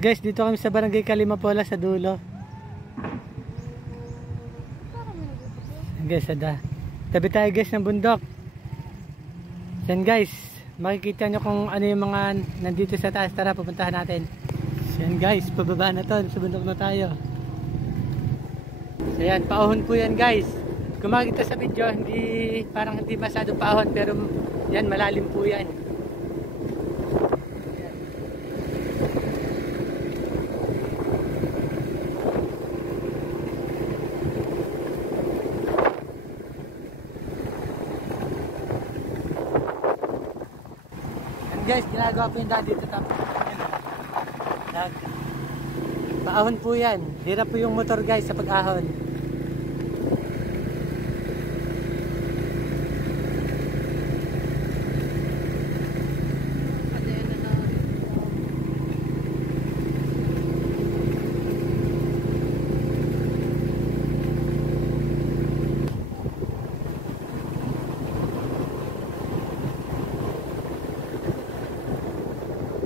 So guys, dito kami sa Barangay Kalimapola sa dulo. Guys, tabi tayo guys ng bundok. Yan guys, makikita nyo kung ano yung mga nandito sa taas. Tara, pupuntahan natin. Yan guys, pababa na to, sa bundok na tayo. So yan, paahon po yan guys. Kung makikita sa video, parang hindi masyado paahon, pero yan, malalim po yan. Guys, ginagawa po yung daan dito, tapos paahon po yan. Hirap po yung motor guys sa pag-ahon.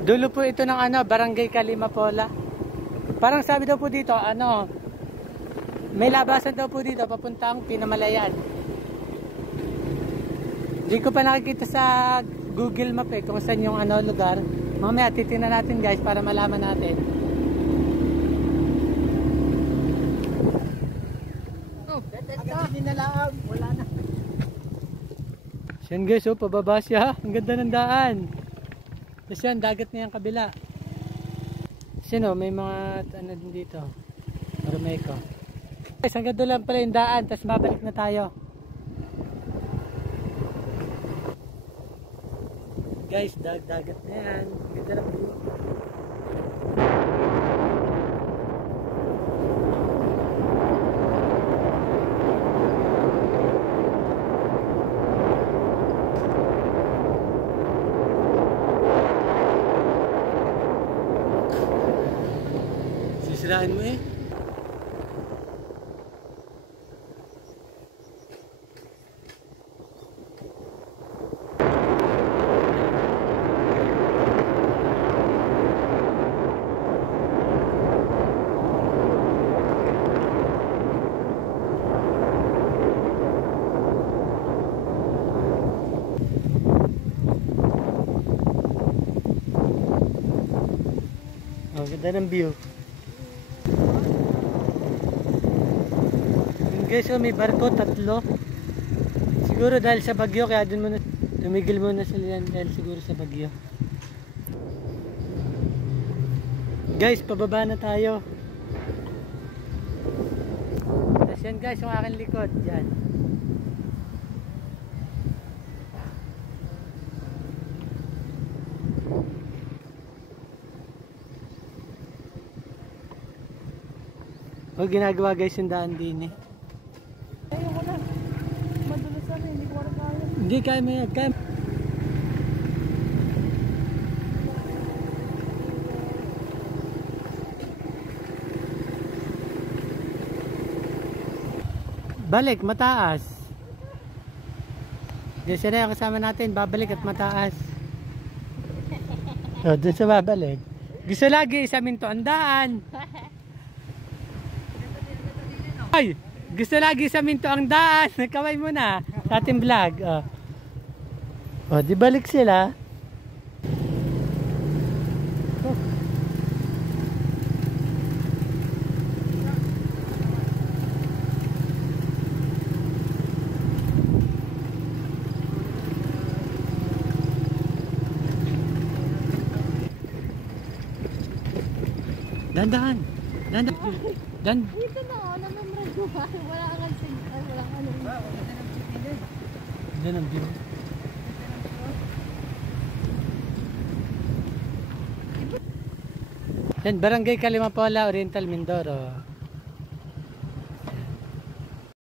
Dulo po ito ng Barangay Kalimapola. Parang sabi daw po dito, may labasan daw po dito papuntang Pinamalayan. Hindi ko pa nakikita sa Google Map kung saan yung lugar. Mamaya titingnan natin guys para malaman natin. Wala na. Yan guys, pababa siya. Ang ganda ng daan. Tapos yan, dagat na yung kabila. Sino, may mga din dito. Marumeco. Guys, hanggang doon lang pala yung daan. Tapos babalik na tayo. Guys, dagat na yan. Ganda ng view. Sisirain mo eh. Oh, ganda ng view. Guys, may barko, 3. Siguro dahil sa bagyo, kaya dun muna, tumigil muna sila yan dahil siguro sa bagyo. Guys, pababa na tayo. Tapos yan guys, yung aking likod. Yan. Ginagawa guys yung daan din eh. Hindi kaya mo yan. Kaya. Balik, mataas. Diyan siya na yung kasama natin. Babalik at mataas. O, doon sa babalik. Gusto lagi sa minto ang daan. Ay! Gusto lagi sa minto ang daan. Kaway mo na. Sa ating vlog. O, di balik sila. Dandahan. Dandahan. Dito na, namamradyo. Wala kang signal. Wala kang Ganda ng view. Yan, Barangay Kalimapola, Oriental, Mindoro.